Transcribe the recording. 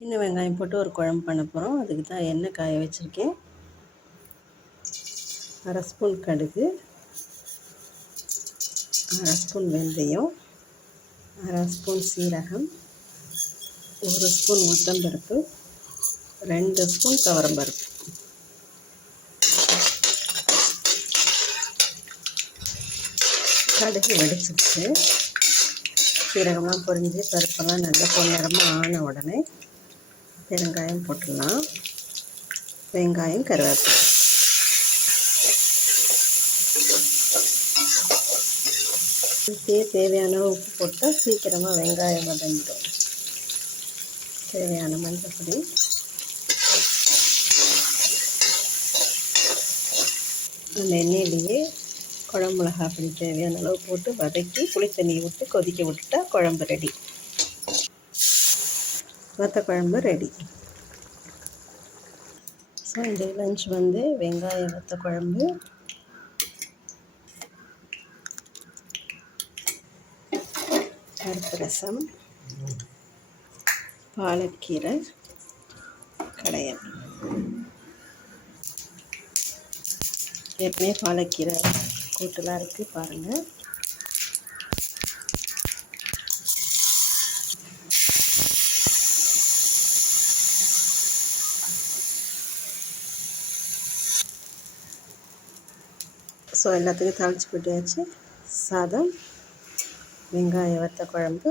சின்ன வெங்காயம் போட்டு ஒரு குழம்பு பண்ண போகிறோம். அதுக்கு தான் எண்ணெய் காய வச்சுருக்கேன். அரை ஸ்பூன் கடுகு, அரை ஸ்பூன் வெந்தயம், அரை ஸ்பூன் சீரகம், 1 ஸ்பூன் உளுத்தம்பருப்பு, 2 ஸ்பூன் துவரம்பருப்பு. கடுகு வெடிச்சிருச்சு. சீரகமாக பொரிஞ்சு பருப்பெல்லாம் நல்லா பொன்னிறமாக ஆன உடனே பெருங்காயம் போட்டுடலாம். வெங்காயம், கருவேப்பிலை. தேவையான உப்பு போட்டால் சீக்கிரமாக வெங்காயம் வதங்கிடும். தேவையான மஞ்சள், அந்த எண்ணெயிலேயே குழம்பு மிளகாய் அப்படி தேவையான அளவு போட்டு வதக்கி புளி தண்ணி விட்டு கொதிக்க விட்டுட்டா குழம்பு ரெடி. வத்த குழம்பு ரெடி. ஸோ இந்த லஞ்ச் வெங்காய வத்த குழம்பு, பருப்பு ரசம், பாலக்கீரை கடையல். ஏற்கனவே பாலக்கீரை கூட்டெல்லாம் இருக்குது பாருங்கள். ஸோ எல்லாத்துக்கும் தாளித்து போட்டியாச்சு. சாதம், வெங்காய வத்த குழம்பு,